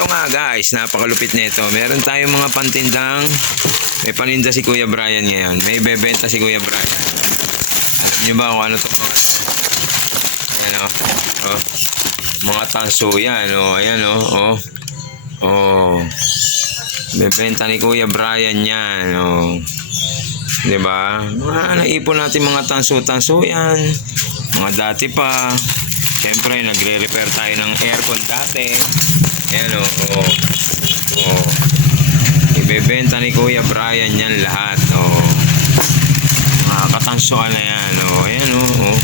Ito nga guys, napakalupit nito. Meron tayong mga pantindang may paninda si Kuya Brian ngayon. May bebenta si Kuya Brian. Alam niyo ba kung ano to mga Ayan o. Oh. Mga tanso yan o. Ayan o. Oh. Oh. Bebenta ni Kuya Brian yan o. Diba? Mga naipon natin mga tanso-tanso yan. Mga dati pa. Siyempre, nagre-repair tayo ng aircon dati. Ayan o. Oh. Oh. Ibebenta ni Kuya Brian yan lahat. Oh. Mga katansuan na yan. Oh. Ayan o. Oh.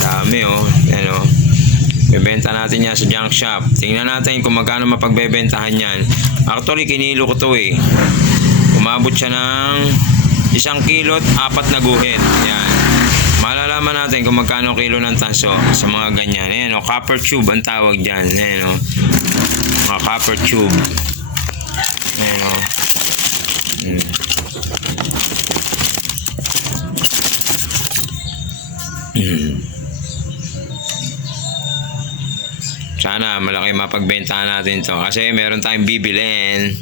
Dami oh. Ayan oh. Bebenta natin yan sa junk shop. Tingnan natin kung magkano mapagbebentahan yan. Actually, kinilo ko to eh. Umabot siya ng isang kilot, apat na guhit. Yan. Malalaman natin kung magkano kilo ng tanso sa mga ganyan. Ayan oh, copper tube ang tawag dyan. Ayan oh. Mga copper tube. Ayan. Hmm. Sana malaki mapagbentahan natin to kasi meron tayong bibilin.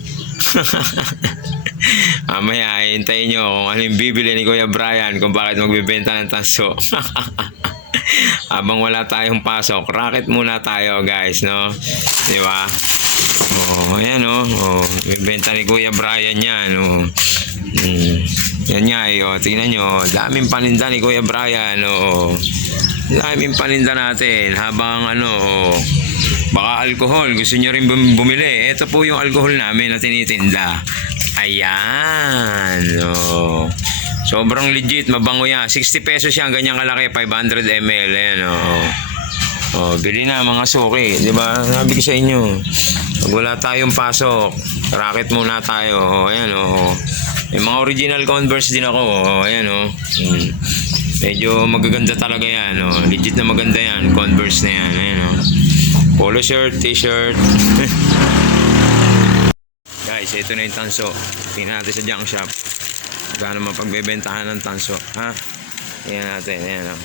Mamaya, hintayin nyo kung ano yung bibili ni Kuya Brian kung bakit magbibenta ng tanso. Habang wala tayong pasok, racket muna tayo guys, no? Di ba? Oh, ayan oh. oh. Bibenta ni Kuya Brian yan, oh. Mm. Yan nga eh, oh. Tingnan nyo, daming paninda ni Kuya Brian, oh. Daming paninda natin habang ano, oh. Baka alcohol, gusto nyo rin bum- bumili. Ito po yung alcohol namin na tinitinda. Ayan. Oh. Sobrang legit, mabango yan. 60 pesos yan, ganyan kalaki, 500 ml. Ayan, oh. Oh, bili na mga suki, 'di ba? Sabi ko sa inyo. Pag wala tayong pasok, racket muna tayo. Oh, ayan oh. May mga original Converse din ako. Oh, ayan oh. Hmm. Medyo magaganda talaga 'yan, oh. Legit na maganda 'yan, Converse na 'yan, ayan oh. Polo shirt, t-shirt. Guys, ito na yung tanso. Tingnan natin sa junk shop. Gaano mapagbebentahan ng tanso, ha? Tingnan natin, ayan oh.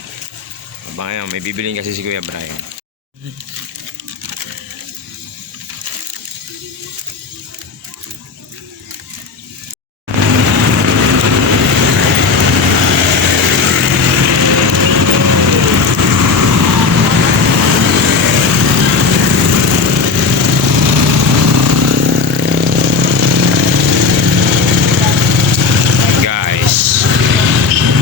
Aba ngayon, may bibilin kasi si Kuya Brian. Guys,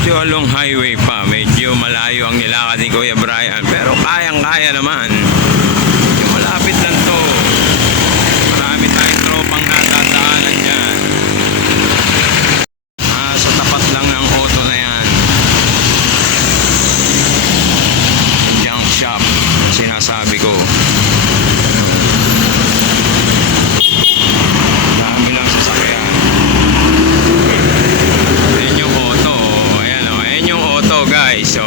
medyo along highway pa, medyo malayo ang nilakad ni Kuya Brian, pero kayang-kaya naman. Yung malapit lang to. Marami tayong tropang natatahanan dyan. Ah, sa tapat lang ng auto na yan. Yung junk shop, sinasabi ko. Dami lang sasakyan. Ayan yung auto. oh. Ayan o. Ayan yung auto guys. So,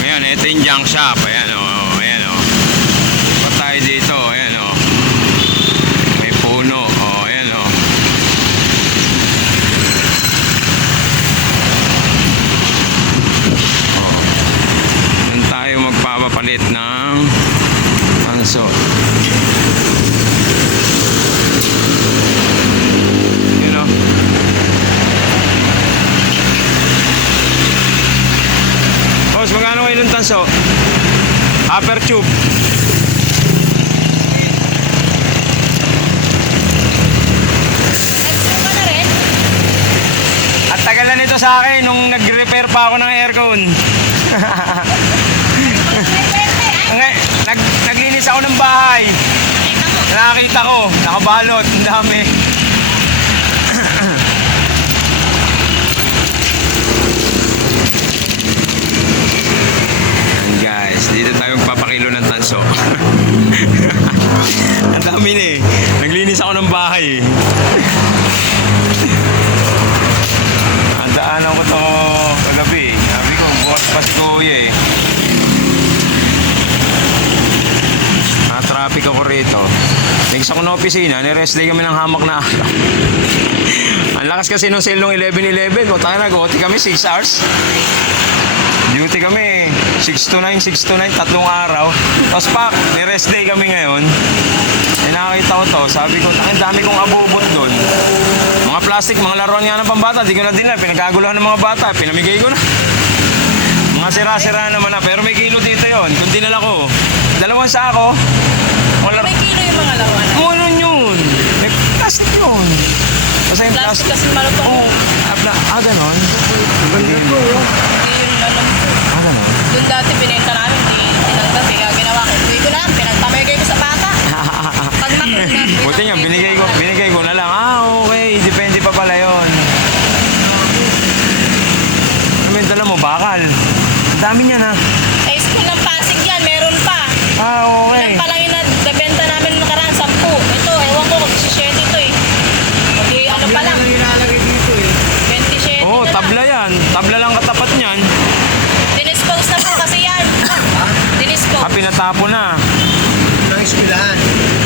ayan. Ito yung junk shop. Ayan o. Ayan o. Pa tayo dito. Ayan o. May puno. O. Ayan o. O. Doon tayo magpapapalit ng tanso. Yun o. Boss, magkano kayo ng tanso? Upper tube. At tagal na nito sa akin nung nag-repair pa ako ng aircon. Nag, nag, naglinis ako ng bahay. Nakakita ko, nakabalot, ang dami. Yan, guys, dito tayo magpapakilo ng tanso. Ang dami na eh. Naglinis ako ng bahay eh. Ang daanan ko to kagabi. eh. Sabi ko, bukas pa si Kuya eh. Na-traffic ako rito. Next ako na opisina, nirest day kami ng hamak na araw. Ang lakas kasi nung sale nung 11-11. O tayo nag-OT kami 6 hours. Duty kami 6 to 9, 6 to 9, tatlong araw. Tapos pak, ni rest day kami ngayon. May nakakita ko to. Sabi ko, ang dami kong abubot doon. Mga plastic, mga laruan nga ng pambata. Di ko na dinala. Pinagkaguluhan ng mga bata. Pinamigay ko na. Mga sira-sira naman na. Pero may kilo dito yon. Kung dinala ko. Dalawang sako. Mga laro- May kilo yung mga laruan. ano yun? May plastic yun. Kasi yung Plastic plastic. kasi malutong. Oh, ah, pla- ah, ganon. Hindi yung alam ko. Ah, ganon. Doon dati binenta namin, di tinanggap. Kaya ginawa ko. Uwi ko lang, pinagpamigay ko sa bata. Pag nakuha. Buti nga, binigay ko, binigay ko na lang. Ah, okay. Depende pa pala yun. Ano yung dala mo? Bakal. Ang dami niyan ha. Sa school ng Pasig yan, meron pa. Ah, okay. Ilan pa lang yung nabenta namin nakaraan, sampu. Ito, ewan ko, 17 ito eh. Di ano pa lang. Nilalagay dito eh. 27 Oo, oh, na lang. tabla yan. Tabla lang katapat niyan. Dinispose na po kasi yan. Ah, Pinatapo na. Ng eskwelahan.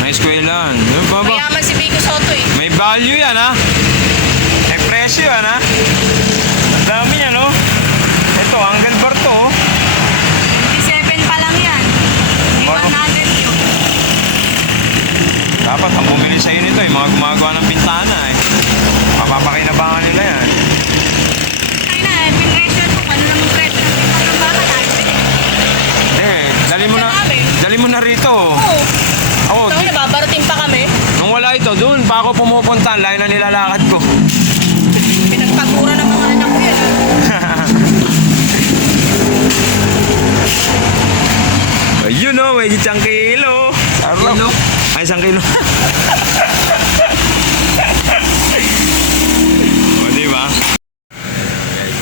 Ang eskwelahan. Ano ba ba? Mayaman si Vico Soto eh. May value yan ha. May presyo yan ha. Ang dami yan oh. Ito, hanggang bar to oh. 27 pa lang yan. Di Baro. 100 yun. Dapat ang bumili sa'yo nito eh. Mga gumagawa ng bintana eh. Mapapakinabangan nila yan. Ay na, eh, pinresyon ko. Ano naman presyo ng mga baka natin eh. Eh, dali mo na. Dali mo na rito. Oo. Ako, Ito, nababarating pa kami. nung wala ito, doon pa ako pumupunta. Ang Layo na nilalakad ko. Pinagpagura ng mga anak ko yan. Ayun oh, may isang kilo. Kilo? Ay, isang kilo. o, di ba? Guys,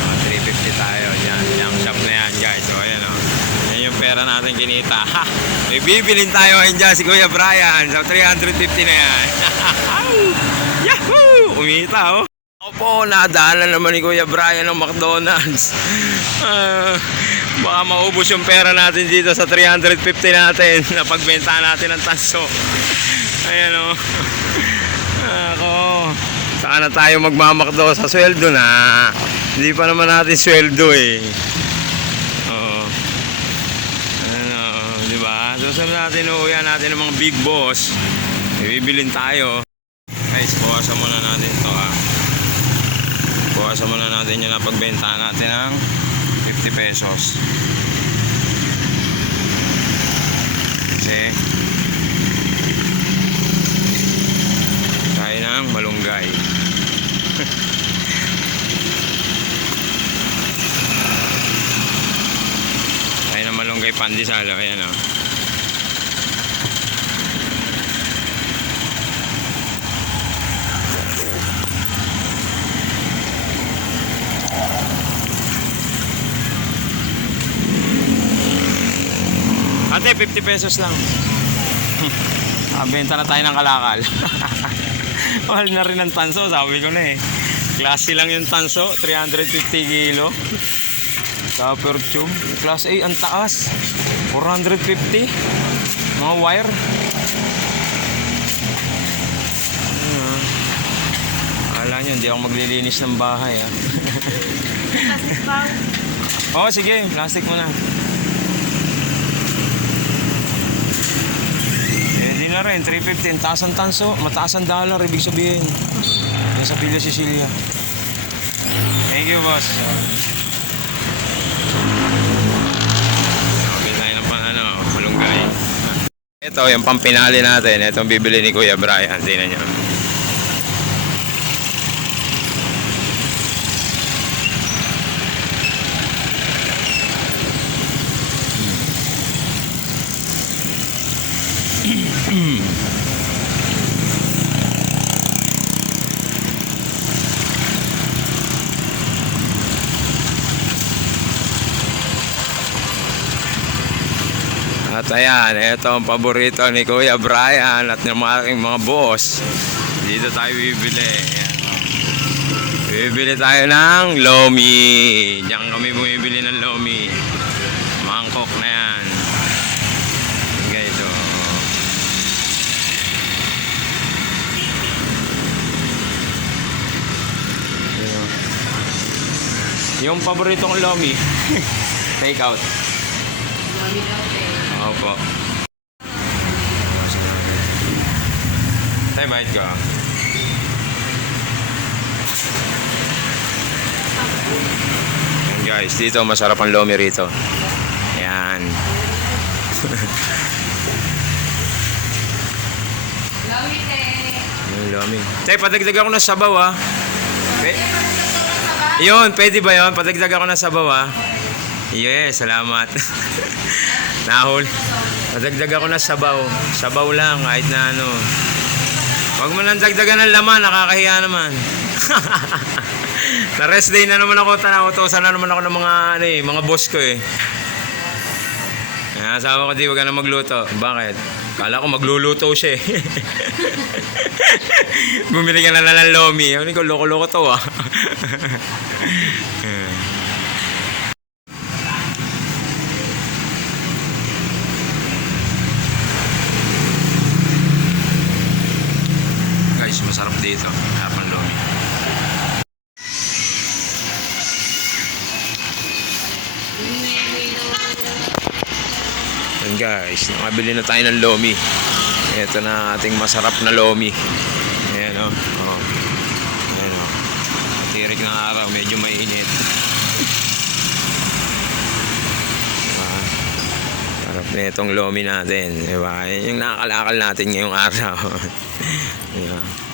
mga 350 tayo. Yan, jam shop na yan, guys. O, ayan o. Yan yung pera natin kinita. Ha! May bibilin tayo ngayon dyan si Kuya Brian. So, 350 na yan. Yahoo! Umita, oh. Ako po, nadaanan naman ni Kuya Brian ng McDonald's. Ah, baka maubos yung pera natin dito sa 350 natin na pagbenta natin ng tanso. Ayan o. Ako. Saan na tayo magmamakdo sa sweldo na? Hindi pa naman natin sweldo eh. Oo. Ano, ba? Susunod natin, uuwihan natin ng mga big boss. Ibibilin tayo. Guys, bawasan muna natin to ha. Bawasan muna natin yung napagbenta natin ng 50 pesos. Kasi tayo ng malunggay. tayo ng malunggay pandesal. Ayan o. 50 pesos lang. ah, benta na tayo ng kalakal. Mahal na rin ang tanso, sabi ko na eh. Klase lang yung tanso, 350 kilo. Copper tube. Class A, ang taas. 450. Mga wire. Ah. Akala nyo, hindi ako maglilinis ng bahay ah. Oo, sige, plastic mo na. Rin, 350. Ang taas ang tanso, mataas ang dollar, ibig sabihin. Yan sa Pila Sicilia. Thank you, boss. Okay tayo ng pang ano, malunggay. Ito, yung pampinali natin. Ito ang bibili ni Kuya Brian. Tingnan nyo. At ayan, ito ang paborito ni Kuya Brian at ng mga mga boss. Dito tayo bibili. Bibili tayo ng Lomi. Diyan kami bumibili ng Lomi. Mangkok na yan. Oh. Yung paborito kong Lomi. Take out. Opo. Ay, bait ka. Yan guys, dito masarap ang lomi rito. Yan. Lawite. Yung lomi. Tay, padagdag ako ng sabaw ah. Pe- yun, pwede ba yun? Padagdag ako ng sabaw ah. Yes, salamat. Nahul. Padagdag ako ng sabaw. Sabaw lang, kahit na ano. Huwag mo nang dagdagan ng laman, nakakahiya naman. na rest day na naman ako, tanaw utosan na naman ako ng mga, ano eh, mga boss ko eh. Asawa ko, di, wag ka na magluto. Bakit? Kala ko magluluto siya eh. Bumili ka na lang ng lomi. Ano ko, loko-loko to ah. Guys, nakabili na tayo ng lomi. Ito na ating masarap na lomi. Ayan o. Oh. Ayan o. Tirik ng araw, medyo mainit. Ah, sarap na itong lomi natin. Diba? Yung nakakalakal natin ngayong araw. diba?